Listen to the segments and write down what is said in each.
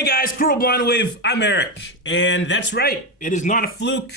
Hey guys, Cruel Blind Wave, I'm Eric, and that's right, it is not a fluke.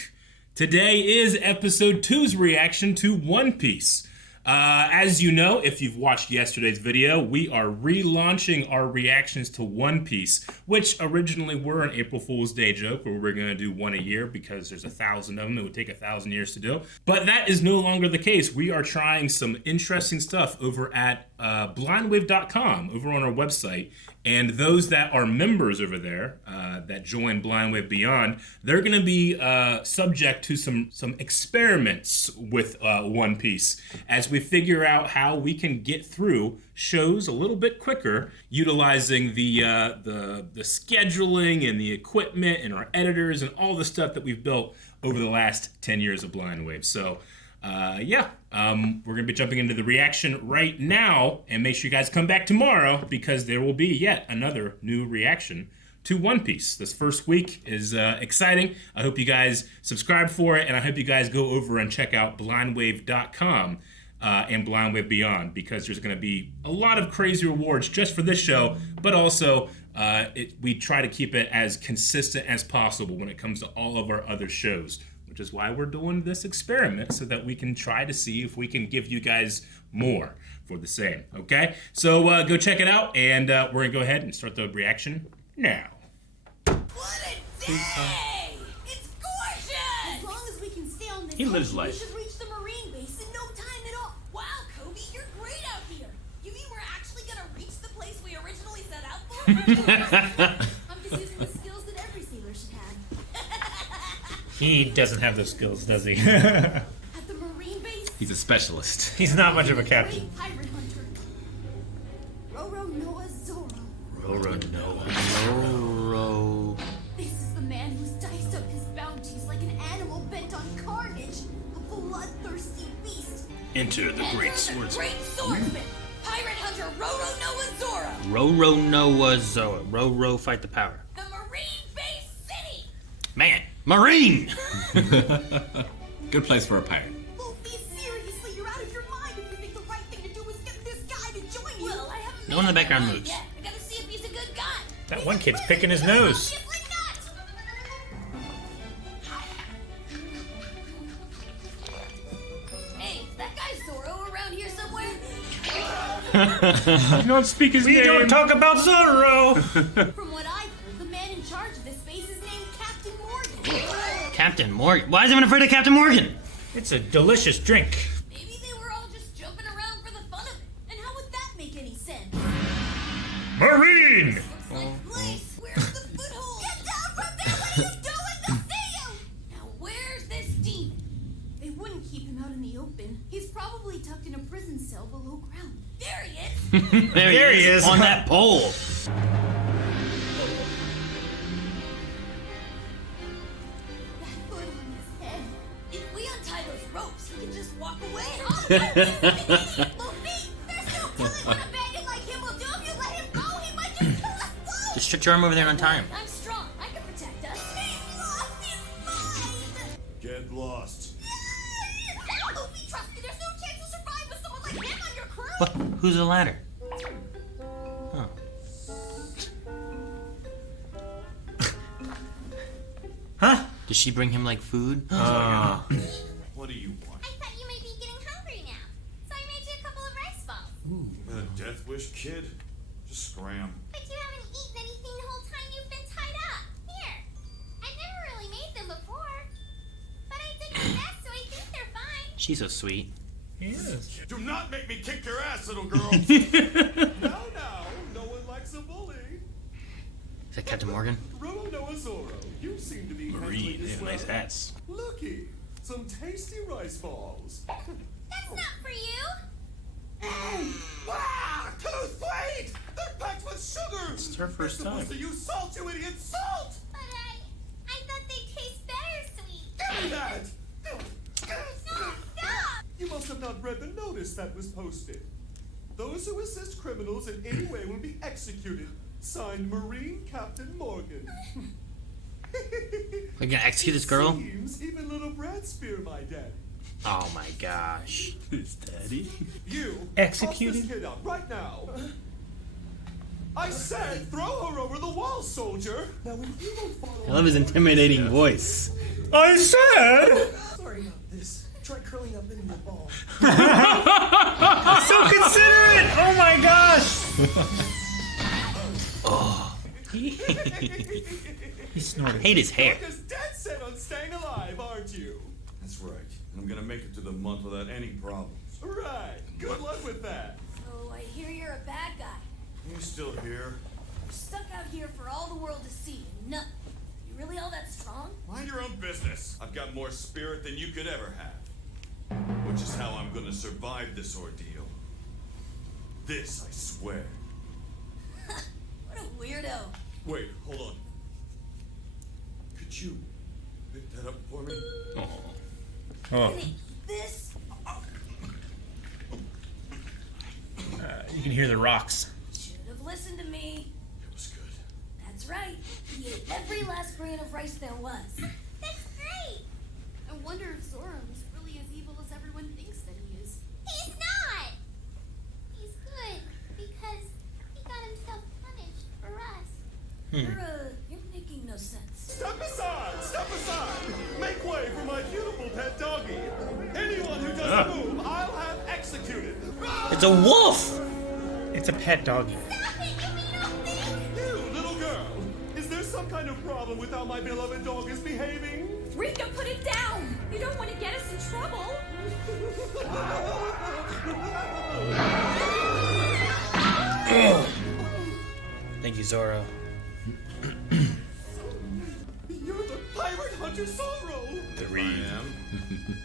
Today is episode 2's reaction to One Piece. As you know, if you've watched yesterday's video, we are relaunching our reactions to One Piece, which originally were an April Fool's Day joke, where we're going to do one a year because there's 1,000 of them. It would take 1,000 years to do. But that is no longer the case. We are trying some interesting stuff over at blindwave.com, over on our website. And those that are members over there, that join Blind Wave Beyond, they're going to be subject to some experiments with One Piece as we figure out how we can get through shows a little bit quicker, utilizing the scheduling and the equipment and our editors and all the stuff that we've built over the last 10 years of Blind Wave. So we're going to be jumping into the reaction right now, and make sure you guys come back tomorrow because there will be yet another new reaction to One Piece. This first week is exciting. I hope you guys subscribe for it, and I hope you guys go over and check out blindwave.com and Blind Wave Beyond, because there's going to be a lot of crazy rewards just for this show, but also we try to keep it as consistent as possible when it comes to all of our other shows, which is why we're doing this experiment, so that we can try to see if we can give you guys more for the same, okay? So go check it out, and we're going to go ahead and start the reaction now. What a day! It's gorgeous! As long as we can stay on this He lives ocean, life. we should reach the marine base in no time at all. Wow, Kobe, you're great out here! You mean we're actually gonna reach the place we originally set out for? I'm just using the skills that every sailor should have. He doesn't have those skills, does he? At the marine base, He's a specialist. He's not much of a captain. great pirate hunter, Roronoa Zoro. Roro. This is the man who's diced up his bounties like an animal bent on carnage, a bloodthirsty beast. Enter the Great Swordsman. Great Swordsman! Pirate hunter Roronoa Zoro! Roronoa Zoro. Roro fight the power. The Marine Base City! Man, Marine! Good place for a pirate. Luffy, seriously, you're out of your mind if you think the right thing to do is get this guy to join you. Well, I haven't No one in the made up my background mind moves. yet. I gotta see if he's a good guy. That one kid's picking his nose. Obviously not! Hey, is that guy Zoro around here somewhere? You don't speak his We name. don't talk about Zoro! From what I've heard, the man in charge of this base is named Captain Morgan. Captain Morgan. Why is everyone afraid of Captain Morgan? It's a delicious drink. Maybe they were all just jumping around for the fun of it. And how would that make any sense? Marine! Looks like place. Where's the foothold? Get down from there! What are you doing? They'll see you! Now where's this demon? They wouldn't keep him out in the open. He's probably tucked in a prison cell below ground. There he is. There he is. On that pole. That foot on his head. If we untie those ropes, he can just walk away. Luffy, there's no telling what a bandit like him will do if you let him go. He might just kill us both. Just stretch your arm over there and untie him. I'm strong. I can protect us. He's lost his mind. Get lost. Luffy, trust me, there's no chance you'll survive with someone like him on your crew. What? Who's the ladder? Oh. Huh? Does she bring him like food? What do you want? I thought you might be getting hungry now, so I made you a couple of rice balls. You been a death wish kid? Just scram. But you haven't eaten anything the whole time you've been tied up. Here, I've never really made them before, but I did my best, so I think they're fine. She's so sweet. Do not make me kick your ass, little girl. Now, no one likes a bully. Is that Captain Morgan? Roronoa Zoro, you seem to be handling Marine, this they have well. nice hats. Looky, some tasty rice balls. That's not for you. Ah, too sweet! They're packed with sugar. It's her first They're supposed time. to use salt, you idiot, salt! But I thought they taste better, sweet. Give me that! No, stop! You must have not read the notice that was posted. Those who assist criminals in any way will be executed. Signed, Marine Captain Morgan. We're gonna execute this girl? Seems even little Brad's fear my daddy. Oh my gosh. His daddy? You Executed? bust this kid out right now. I said throw her over the wall, soldier! Now, if you won't follow... I love his intimidating voice. I said. Sorry about this. Try curling up into a ball. So considerate! Oh my gosh! He snorted. I hate his hair. You're just dead set on staying alive, aren't you? That's right. And I'm gonna make it to the month without any problems. Right. Good luck with that. So I hear you're a bad guy. You still here? You're stuck out here for all the world to see and nothing. You really all that strong? Mind your own business. I've got more spirit than you could ever have. Which is how I'm gonna survive this ordeal. This, I swear. What a weirdo. Wait, hold on. Could you pick that up for me? Oh. Gonna eat this? You can hear the rocks. Should have listened to me. It was good. That's right. He ate every last grain of rice there was. That's great. I wonder if Zoro is really as evil as everyone thinks that he is. He's not. He's good because he got himself punished for us. You're making no sense. Step aside! Step aside! Make way for my beautiful pet doggy. Anyone who doesn't move, I'll have executed. It's a wolf! It's a pet doggy. Stop it! You mean nothing? You, little girl. Is there some kind of problem with how my beloved dog is behaving? Rika, put it down! You don't want to get us in trouble! Thank you, Zoro. You're the pirate hunter Zoro! I am.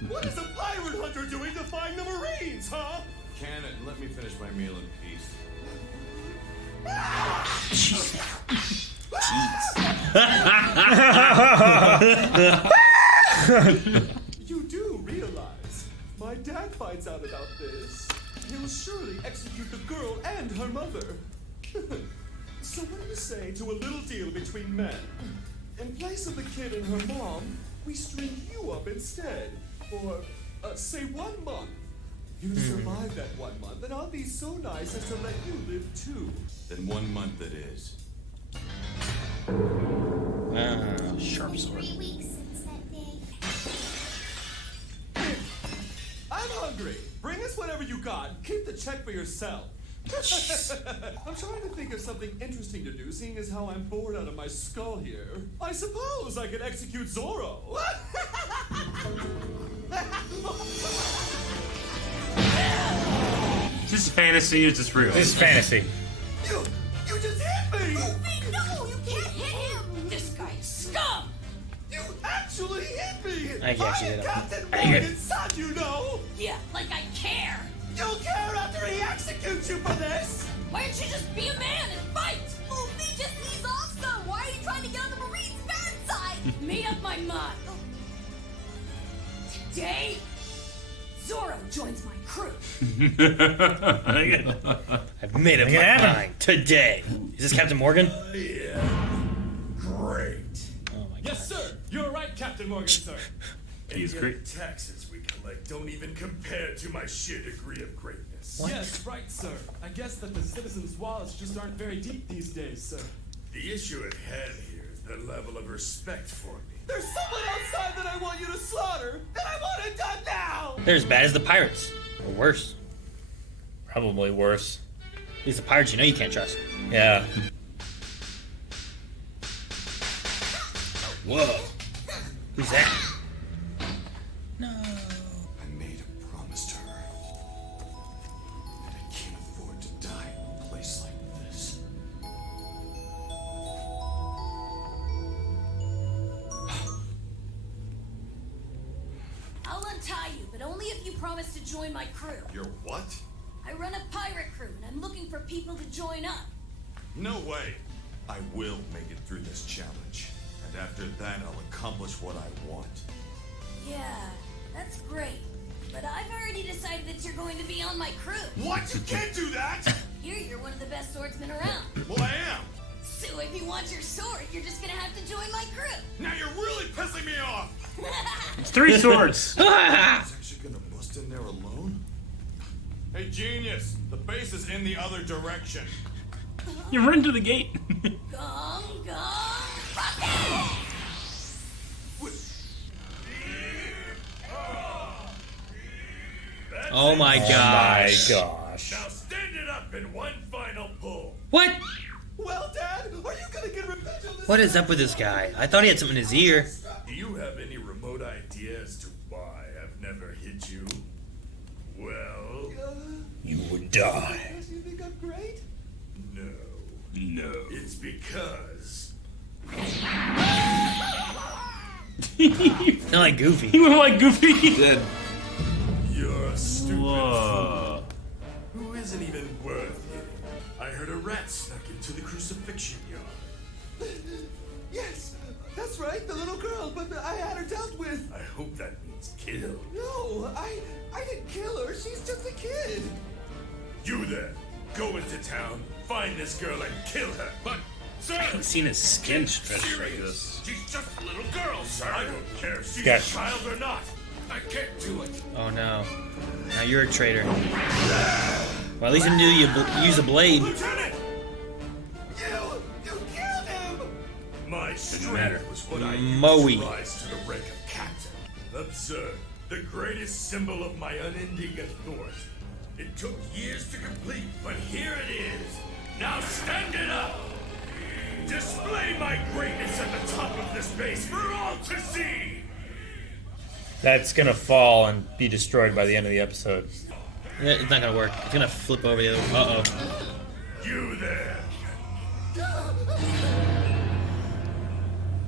What is a pirate hunter doing to find the Marines, huh? Can it and let me finish my meal in peace. You do realize my dad finds out about this. He'll surely execute the girl and her mother. So what do you say to a little deal between men? In place of the kid and her mom, we string you up instead for, say 1 month. You survive that 1 month, and I'll be so nice as to let you live too. Then 1 month it is. Sharp sword. 3 weeks since that day. I'm hungry. Bring us whatever you got. Keep the check for yourself. I'm trying to think of something interesting to do, seeing as how I'm bored out of my skull here. I suppose I could execute Zoro. Is this fantasy or is this real? This is fantasy. You just hit me! No, you can't hit him! This guy is scum! You actually hit me! I actually am hit him. Captain I hit Morgan's son, you know! Yeah, like I care! You'll care after he executes you for this! Why don't you just be a man and fight? Luffy, just ease off some! Why are you trying to get on the Marines' bad side? Made up my mind. Today, Zoro joins my crew. I've made up my mind today. Is this Captain Morgan? Yeah. Great. Oh my god. Yes, sir! You're right, Captain Morgan, sir. He's great. Taxes we collect don't even compare to my sheer degree of greatness. Yes, right, sir. I guess that the citizens' wallets just aren't very deep these days, sir. The issue at hand here is their level of respect for me. There's someone outside that I want you to slaughter, and I want it done now! They're as bad as the pirates. Or worse. Probably worse. These the pirates you know you can't trust. Yeah. Whoa. Who's that? I made a promise to her. And I can't afford to die in a place like this. I'll untie you, but only if you promise to join my crew. You're what? I run a pirate crew, and I'm looking for people to join up. No way. I will make it through this challenge. And after that, I'll accomplish what I want. Yeah, that's great. But I've already decided that you're going to be on my crew. What? You can't do that! Here, you're one of the best swordsmen around. Well, I am. So if you want your sword, you're just gonna have to join my crew. Now you're really pissing me off. It's 3 swords. He's actually gonna bust in there alone? Hey, genius! The base is in the other direction. You run to the gate. Gum, rocket! Oh my gosh. gosh. Now stand it up in one final pull. What? Well, Dad, are you gonna get revenge on this? What is up with this guy? I thought he had something in his ear. Do you have any remote idea as to why I've never hit you? Well, You would die. You think I'm great? no. No. It's because Not like Goofy. You went like Goofy. Dead. you're a stupid Whoa. fool who isn't even worth hitting. I heard a rat snuck into the crucifixion yard. Yes, that's right, the little girl, but I had her dealt with. I hope that means kill. No, I didn't kill her. She's just a kid. You there, go into town, find this girl and kill her. But, sir, I haven't seen his skin get stretch like serious. this. She's just a little girl, sir. I don't care if she's Gotcha. a child or not. I can't do it. Oh no. Now you're a traitor. Well, at least you knew you use a blade. Lieutenant! You killed him. My matter. strength was what I Moe. used to rise to the rank of captain. Observe, the greatest symbol of my unending authority. It took years to complete, but here it is. Now stand it up! Display my greatness at the top of this base for all to see! That's gonna fall and be destroyed by the end of the episode. Yeah, it's not gonna work. It's gonna flip over the other. Uh-oh. You there!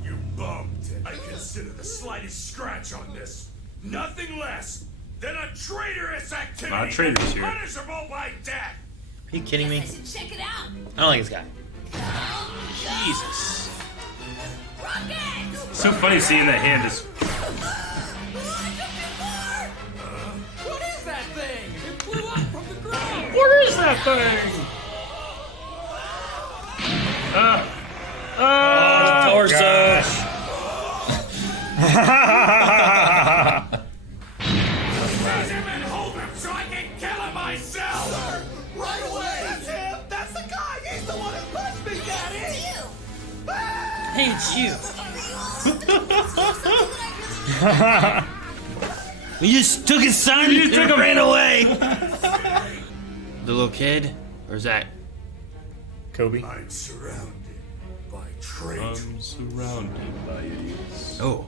You bumped it. I consider the slightest scratch on this nothing less than a traitorous activity Not traitors that's here. punishable by death! Are you kidding me? I should check it out. I don't like this guy. Jesus. Rocket! So funny seeing that hand just. What is that thing? It flew up from the ground. What is that thing? Torso. Seize him and hold him so I can kill him myself! Right away. That's him. That's the guy. He's the one who punched me, Daddy. Hey, it's you. We just took his son and ran away. The little kid? Or is that? Kobe. I'm surrounded by traitors. I'm surrounded by idiots. Oh.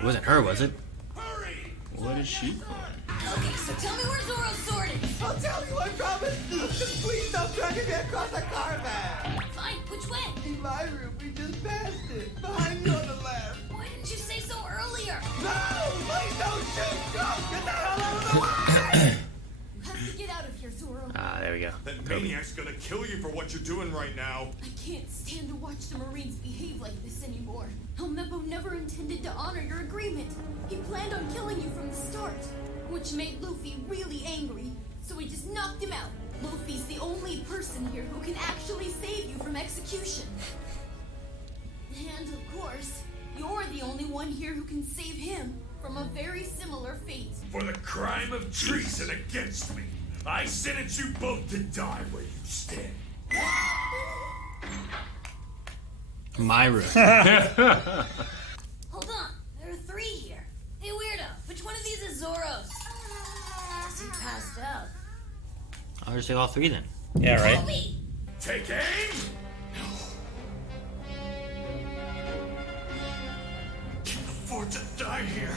It wasn't her, was it? Hurry! What is she? Okay, so tell me where Zoro's sword is. I'll tell you, I promise. Just please stop dragging me across the carpet. Fine, which way? In my room, we just passed it. Behind you on the left. Why didn't you say so earlier? No! Please don't shoot! Go! Get the hell out of the way! You have to get out of here, Zoro. Ah, there we go. That maniac's gonna kill you for what you're doing right now. I can't stand to watch the Marines behave like this anymore. Helmeppo never intended to honor your agreement. He planned on killing you from the start, which made Luffy really angry, so he just knocked him out. Luffy's the only person here who can actually save you from execution. And of course, you're the only one here who can save him from a very similar fate. For the crime of treason against me, I sentence you both to die where you stand. My room. Hold on, there are 3 here. Hey, weirdo, which one of these is Zoro's? Guess he passed out. I'll just take all 3 then. Yeah, right. Kobe! Take aim! Can't afford to die here.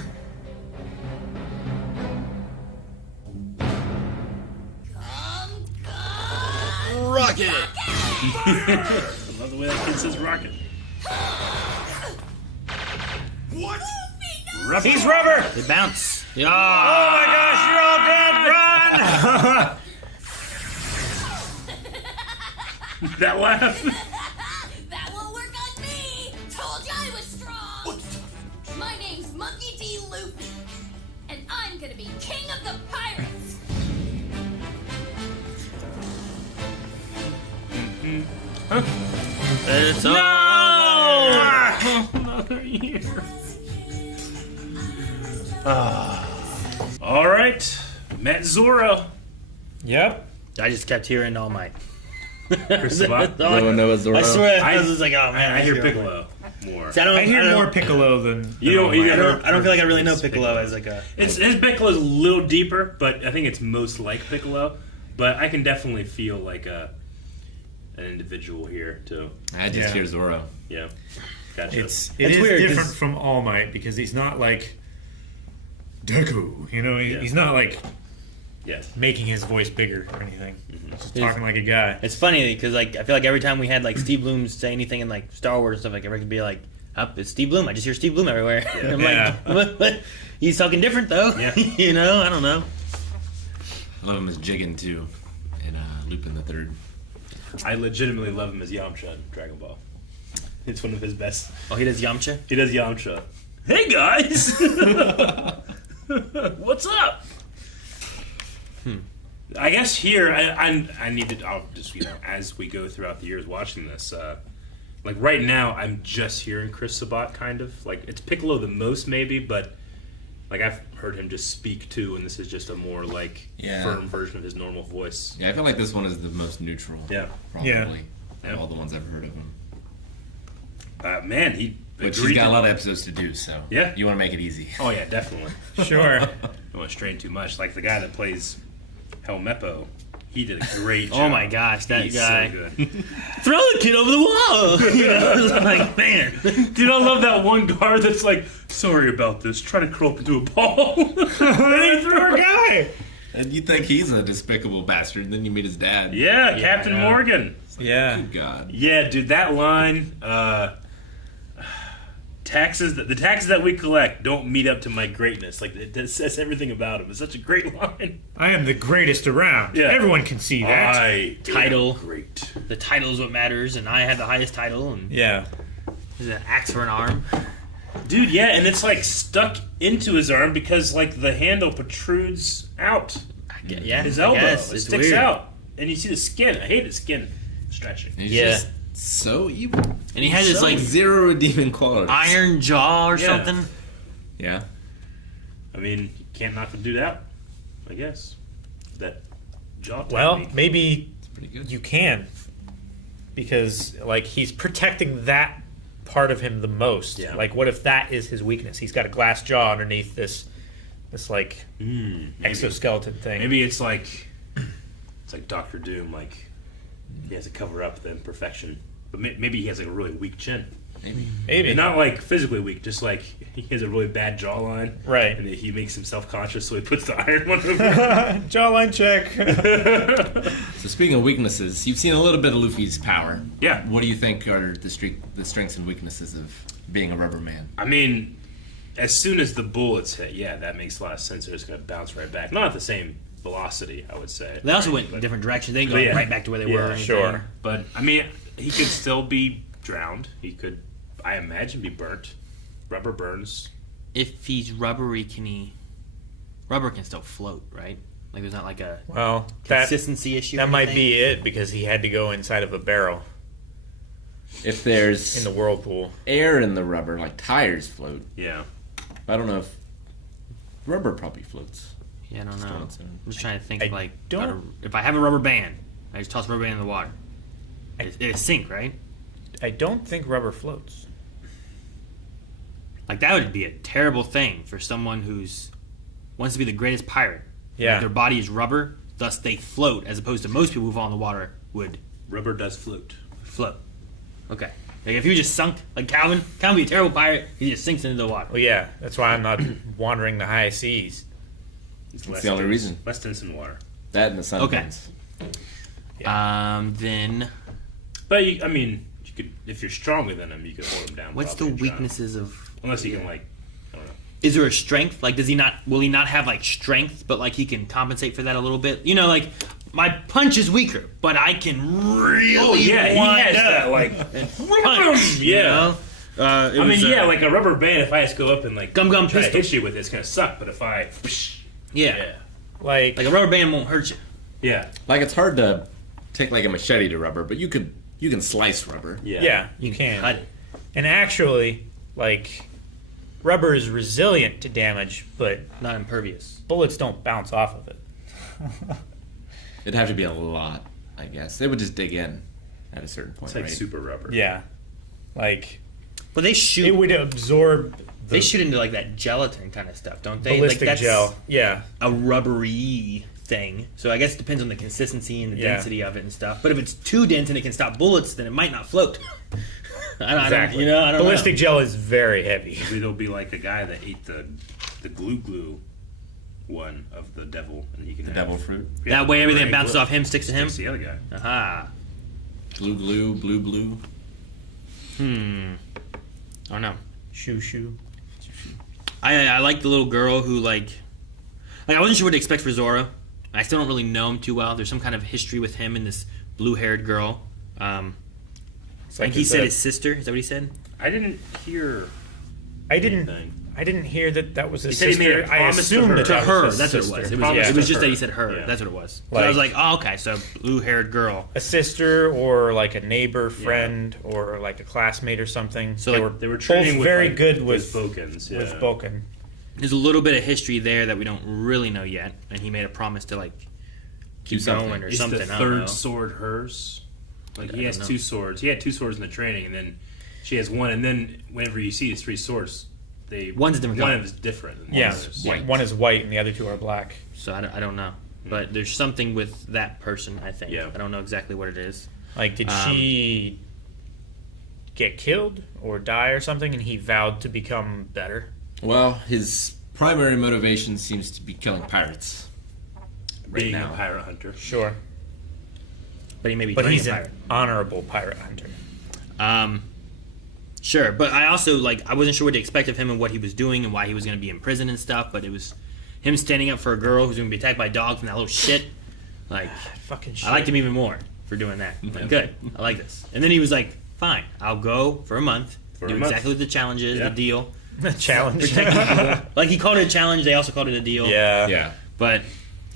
Rocket! I love the way that kid says rocket. What? He's rubber! They bounce. Oh my gosh, you're all dead! Run! That laugh. That won't work on me! Told you I was strong! My name's Monkey D. Luffy, and I'm gonna be king of the pirates! It's all Another year. All right, met Zoro. Yep. I just kept hearing All Might. Chris Sabat? Roronoa Zoro. I swear, I- I was just like, oh man, I hear see Piccolo more. See, I hear don't- more Piccolo than You don't- you I never- don't feel like I really know Piccolo as like a. His Piccolo's a little deeper, but I think it's most like Piccolo. But I can definitely feel like an individual here too. I just hear Zoro. Yeah, gotcha. It's It's weird, different 'cause- from All Might because he's not like Deku. You know, he's not like yeah. making his voice bigger or anything. He's just He's- talking like a guy. It's funny because like I feel like every time we had like Steve Bloom say anything in like Star Wars and stuff, like everyone could be like, "Up, it's Steve Bloom." I just hear Steve Bloom everywhere. I'm Yeah. like, what? He's talking different though. Yeah. You know, I don't know. I love him as Jigen too, in Lupin the Third. I legitimately love him as Yamcha in Dragon Ball. It's one of his best. Oh, he does Yamcha. He does Yamcha. Hey guys, what's up? I guess here I need to. I'll just as we go throughout the years watching this, like right now I'm just hearing Chris Sabat kind of like it's Piccolo the most maybe, but like I've heard him just speak too, and this is just a more like firm version of his normal voice. Yeah, I feel like this one is the most neutral. Yeah. Probably. Yeah. Of all the ones I've heard of him. Man, he But agreed she's got to- a lot of episodes to do, so Yeah. you want to make it easy. Oh yeah, definitely. Sure. Don't want to strain too much. Like the guy that plays Helmeppo, he did a great job. Oh my gosh, that He's guy! so good. Throw the kid over the wall. You know, it's like man. Dude, I love that one guard that's like, sorry about this, try to curl up into a ball. Poor guy. And you think he's a despicable bastard, and then you meet his dad. Yeah, Captain I know. Morgan. Yeah. Good God. Yeah, dude, that line, taxes, the taxes that we collect don't meet up to my greatness. Like, it says everything about him. It's such a great line. I am the greatest around. Yeah. Everyone can see that. Title. Great. The title's what matters, and I have the highest title, and Yeah. there's an axe for an arm. Dude, yeah, and it's like stuck into his arm because like the handle protrudes out Yeah, his I elbow. guess. It It's sticks weird. out, and you see the skin. I hate the skin stretching. He's Yeah. just so evil. And he has this like Zero redeeming qualities. iron jaw or Yeah. something. Yeah. I mean, you can't knock the dude out. I guess that jaw. Well, technique. maybe Pretty good. you can. Because, like, he's protecting that part of him the most. Yeah. Like, what if that is his weakness? He's got a glass jaw underneath this like, maybe. exoskeleton thing. Maybe it's like Doctor Doom. Like he has to cover up the imperfection, but maybe he has like a really weak chin. Maybe. And not like physically weak, just like he has a really bad jawline. Right. And he makes him self-conscious, so he puts the iron one over. Jawline check. So speaking of weaknesses, you've seen a little bit of Luffy's power. Yeah. What do you think are the strengths and weaknesses of being a rubber man? I mean, as soon as the bullets hit, yeah, that makes a lot of sense. They're just going to bounce right back. Not at the same velocity, I would say. They also went But- in different directions. They didn't go But yeah. right back to where they were. Yeah, or anything. sure. But, I mean, he could still be drowned. He could, I imagine, be burnt. Rubber burns. If he's rubbery, rubber can still float, right? Like there's not like a Well, that consistency issue. that or might anything? be it because he had to go inside of a barrel If there's in the whirlpool. air in the rubber, like tires float. Yeah. I don't know if rubber probably floats. Yeah, I don't know. on I'm its own. just trying to think I like don't- if I have a rubber band, I just toss a rubber band in the water. It'll sink, right? I don't think rubber floats. Like that would be a terrible thing for someone who's wants to be the greatest pirate. Yeah. Like, their body is rubber, thus they float, as opposed to most people who fall in the water would Rubber does float. float. Okay. Like if he was just sunk, like Calvin would be a terrible pirate. He just sinks into the water. Well, yeah, that's why I'm not wandering the high seas. It's the only reason. Less dense in water. That and the sun. Okay. guns. Then But, I mean, you could if you're stronger than him, you could hold him down. what's the probably and drown him. weaknesses of? Unless he can, like, I don't know. Is there a strength? Like, does he not? Will he not have like strength, but like he can compensate for that a little bit? You know, like my punch is weaker, but I can really Oh, yeah, he wind has up that, like, and punch. You yeah. know? I mean, yeah, like a rubber band, if I just go up and, like, Gum Gum try pistol. to hit you with it, it's going to suck. But if I, yeah. Like, Like a rubber band won't hurt you. yeah. Like it's hard to take like a machete to rubber, but you can slice rubber. yeah, you can. Cut it. And actually, like, rubber is resilient to damage, but Not impervious. bullets don't bounce off of it. It'd have to be a lot. I guess. They would just dig in at a certain point, It's like right? super rubber. Yeah. Like, But they shoot. it would absorb the They shoot into like that gelatin kind of stuff, don't they? ballistic like that's gel. Yeah. a rubbery thing. So I guess it depends on the consistency and the Yeah. density of it and stuff. But if it's too dense and it can stop bullets, then it might not float. Exactly. I don't ballistic know. gel is very heavy. Maybe there'll be like a guy that ate the glue one of the devil, and he can The have, devil fruit. Yeah, That way everything that very bounces glue. off him sticks to him. Sticks to the other guy. Aha. Blue. I don't know. Shoo. I like the little girl who like I wasn't sure what to expect for Zoro. I still don't really know him too well. There's some kind of history with him and this blue-haired girl. It's Like he said his sister. Is that what he said? I didn't hear I didn't. anything. I didn't hear that was his He said he sister. made a I promise to assumed her. that To that her. was his That's what it sister. was. It was, Promise it to was just her. that he said her. Yeah. That's what it was. So Like- I was like, oh, okay. So blue-haired girl. A sister or like a neighbor, friend, or like a classmate or something. So, they like, were They were training both with, very like, good with Bokens. Yeah. with Boken. There's a little bit of history there that we don't really know yet, and he made a promise to like keep something. going or Is something. the I don't know. third sword hers? Like I he has don't know. 2 swords. He had 2 swords in the training, and then she has one. And then whenever you see his 3 swords, One's a different one color. is different. Than Yeah, the others. one is white and the other two are black. So I don't know, but there's something with that person. I think. Yeah. I don't know exactly what it is. Like, did she get killed or die or something, and he vowed to become better? Well, his primary motivation seems to be killing pirates. Right Being now. a pirate hunter. Sure, But he may be but turning he's a an pirate. honorable pirate hunter. Sure, but I also I wasn't sure what to expect of him and what he was doing and why he was going to be in prison and stuff. But it was him standing up for a girl who's going to be attacked by dogs and that little shit. Like, Fucking shit. I liked him even more for doing that. Like, good, I like this. And then he was like, "Fine, I'll go for a month. For do a month. exactly what the challenge is, Yeah. the deal. challenge. Like he called it a challenge. They also called it a deal. yeah. Yeah. But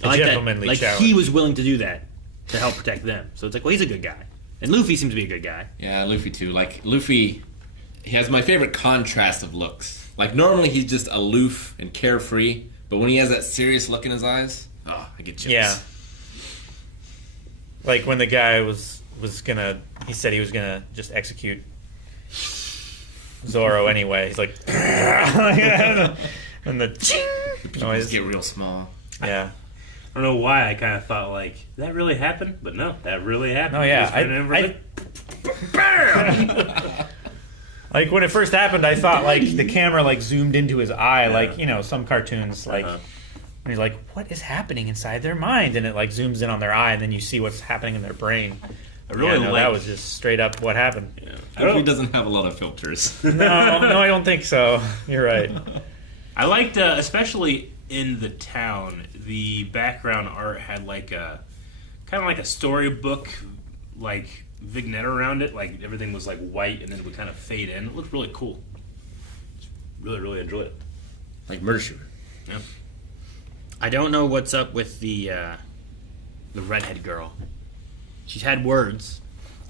A I like that. gentlemanly Like challenge. he was willing to do that to help protect them. So it's like, well, he's a good guy. And Luffy seems to be a good guy. Yeah, Luffy too. Like, Luffy, he has my favorite contrast of looks. Like, normally he's just aloof and carefree, but when he has that serious look in his eyes, oh, I get chills. Yeah. Like when the guy was gonna, he said he was gonna just execute Zoro anyway. He's like, and the ching Pupils noise. get real small. Yeah. I don't know why I kind of thought like that really happened, but no, that really happened. Oh yeah. Just ran over I, the- like when it first happened, I thought like the camera like zoomed into his eye, like some cartoons like. And he's like, "What is happening inside their mind?" And it like zooms in on their eye, and then you see what's happening in their brain. I really no, like that was just straight up what happened. Luffy doesn't have a lot of filters. No, I don't think so. You're right. I liked, especially in the town, the background art had like a kind of like a storybook, like vignette around it. Like everything was like white, and then it would kind of fade in. It looked really cool. Really enjoyed it. Like Murder Shooter. Yeah. I don't know what's up with the redhead girl. She's had words.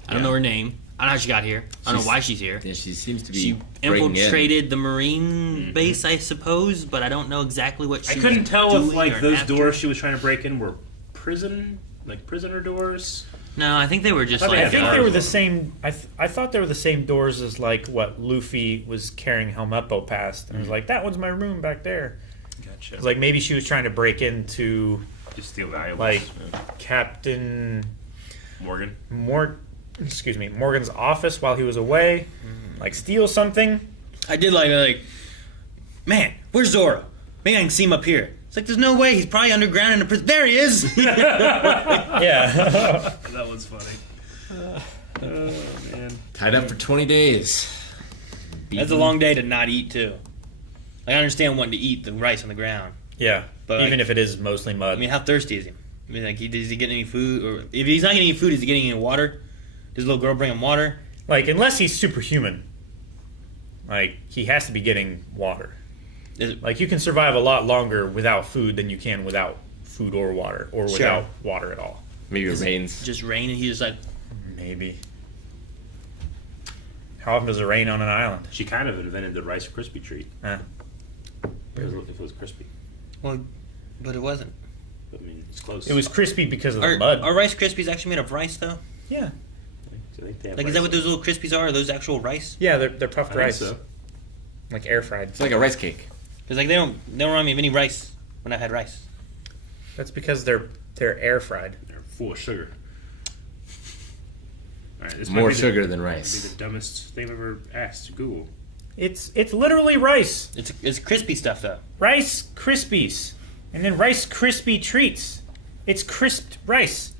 I don't know her name. I don't know how she got here. I don't know why she's here. Yeah, she seems to be She breaking in. infiltrated the marine base, I suppose, but I don't know exactly what she I couldn't was tell if doing like or those after. doors she was trying to break in were prisoner doors. No, I think they were just I thought they like had I think they doors were the on same. I thought they were the same doors as like what Luffy was carrying Helmeppo past, and I was like, "That one's my room back there." Gotcha. It's like maybe she was trying to break into Just steal valuables. like Captain Morgan. Morgan's office while he was away, like steal something. I did like, man, where's Zoro? Maybe I can see him up here. It's like, there's no way. He's probably underground in a prison. There he is! Yeah. That was funny. Oh man. Tied up for 20 days. That's a long day to not eat, too. Like, I understand wanting to eat the rice on the ground. Yeah. But, even like, if it is mostly mud. I mean, how thirsty is he? I mean, like, does he get any food? Or if he's not getting any food, is he getting any water? Does the little girl bring him water? Like, unless he's superhuman, like, he has to be getting water. Is it, Like, you can survive a lot longer without food than you can without food or water, or Sure. without water at all. Maybe it rains. just rain and he's just like, Maybe. How often does it rain on an island? She kind of invented the Rice Krispie treat. Eh. If it was crispy. well, but it wasn't. I mean, it's close. It was crispy because of the mud. Are Rice Krispies actually made of rice, though? Yeah. I think they have Like, is that what those little Krispies are? Are those actual rice? Yeah, they're puffed I think rice. so. Like air fried. It's like a rice cake. Because like they don't remind me of any rice when I've had rice. That's because they're air fried. They're full of sugar. All right, this More might be sugar than Might rice. be the dumbest thing I've ever asked Google. It's literally rice. It's crispy stuff though. Rice Krispies. And then Rice Krispie treats. It's crisped rice.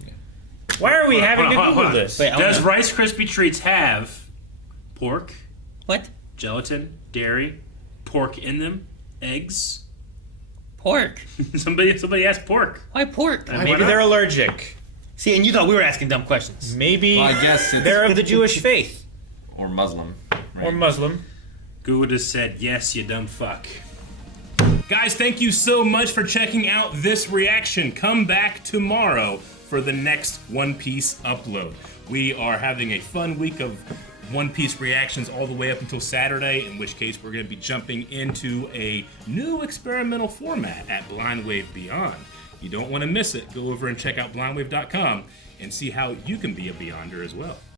Why are we having to Google this? Wait, I Does wanna- Rice Krispie treats have pork, What? gelatin, dairy, pork in them, eggs? Pork? somebody asked pork. Why pork? Why Maybe not? they're allergic. See, and you thought we were asking dumb questions. Maybe Well, I guess it's they're of the Jewish faith. or Muslim. Right? Or Muslim. Google just said, yes, you dumb fuck. Guys, thank you so much for checking out this reaction. Come back tomorrow for the next One Piece upload. We are having a fun week of One Piece reactions all the way up until Saturday, in which case we're going to be jumping into a new experimental format at Blind Wave Beyond. You don't want to miss it. Go over and check out blindwave.com and see how you can be a Beyonder as well.